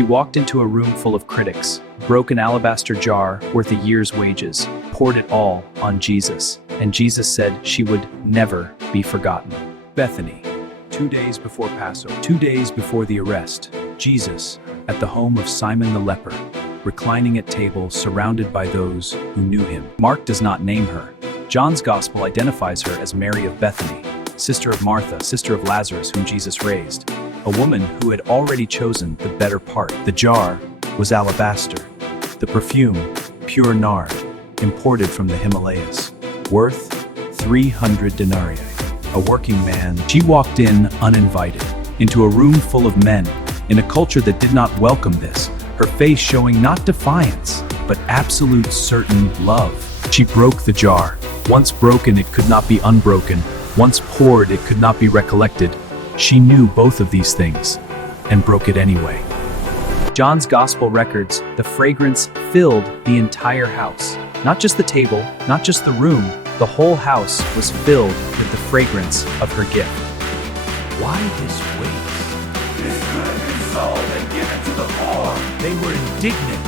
She walked into a room full of critics, broke an alabaster jar worth a year's wages, poured it all on Jesus, and Jesus said she would never be forgotten. Bethany. 2 days before Passover, 2 days before the arrest, Jesus, at the home of Simon the leper, reclining at table surrounded by those who knew him. Mark does not name her. John's gospel identifies her as Mary of Bethany, sister of Martha, sister of Lazarus, whom Jesus raised, a woman who had already chosen the better part. The jar was alabaster, the perfume pure nard, imported from the Himalayas, worth 300 denarii. A working man, she walked in uninvited, into a room full of men, in a culture that did not welcome this, her face showing not defiance, but absolute certain love. She broke the jar. Once broken, it could not be unbroken. Once poured, it could not be recollected. She knew both of these things, and broke it anyway. John's gospel records the fragrance filled the entire house. Not just the table, not just the room, the whole house was filled with the fragrance of her gift. Why this waste? This could have been sold and given to the poor. They were indignant.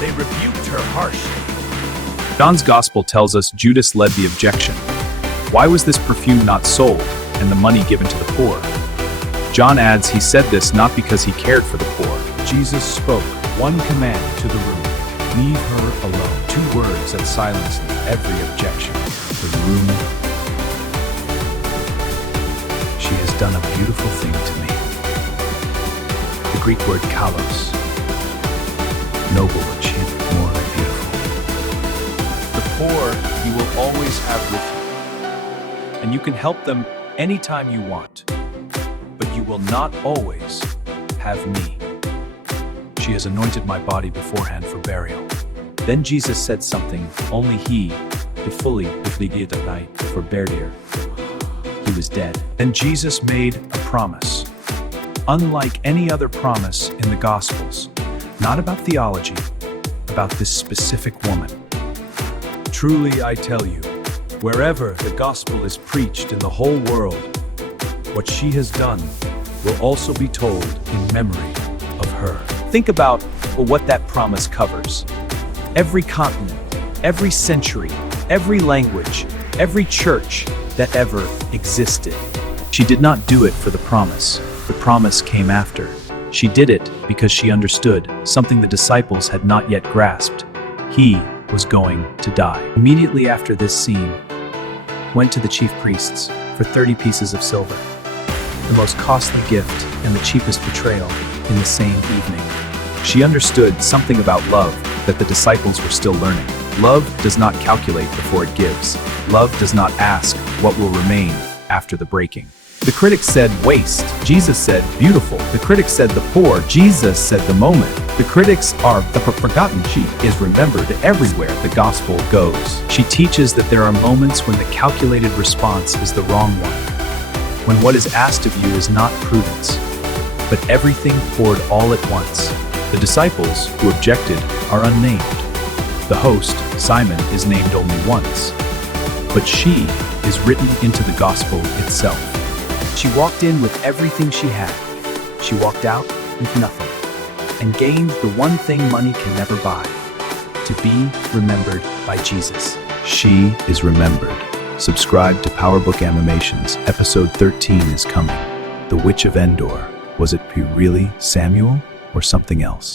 They rebuked her harshly. John's gospel tells us Judas led the objection. Why was this perfume not sold and the money given to the poor? John adds he said this not because he cared for the poor. Jesus spoke one command to the room: leave her alone. 2 words that silenced every objection. The room. She has done a beautiful thing to me. The Greek word kalos. Noble, but she is more than beautiful. The poor you will always have with you, and you can help them anytime you want, but you will not always have me. She has anointed my body beforehand for burial. Then Jesus said something only he, the fully at night for burial. He was dead. Then Jesus made a promise, unlike any other promise in the Gospels, not about theology, about this specific woman. Truly I tell you, wherever the gospel is preached in the whole world, what she has done will also be told in memory of her. Think about what that promise covers. Every continent, every century, every language, every church that ever existed. She did not do it for the promise. The promise came after. She did it because she understood something the disciples had not yet grasped. He was going to die. Immediately after this scene, went to the chief priests for 30 pieces of silver, the most costly gift and the cheapest betrayal in the same evening. She understood something about love that the disciples were still learning. Love does not calculate before it gives. Love does not ask what will remain after the breaking. The critics said waste. Jesus said beautiful. The critics said the poor. Jesus said the moment. The critics are the forgotten. She is remembered everywhere the gospel goes. She teaches that there are moments when the calculated response is the wrong one, when what is asked of you is not prudence, but everything poured all at once. The disciples who objected are unnamed. The host, Simon, is named only once, but she is written into the gospel itself. She walked in with everything she had. She walked out with nothing, and gained the one thing money can never buy: to be remembered by Jesus. She is remembered. Subscribe to PowerBookAnimations. Episode 13 is coming. The Witch of Endor. Was it really Samuel or something else?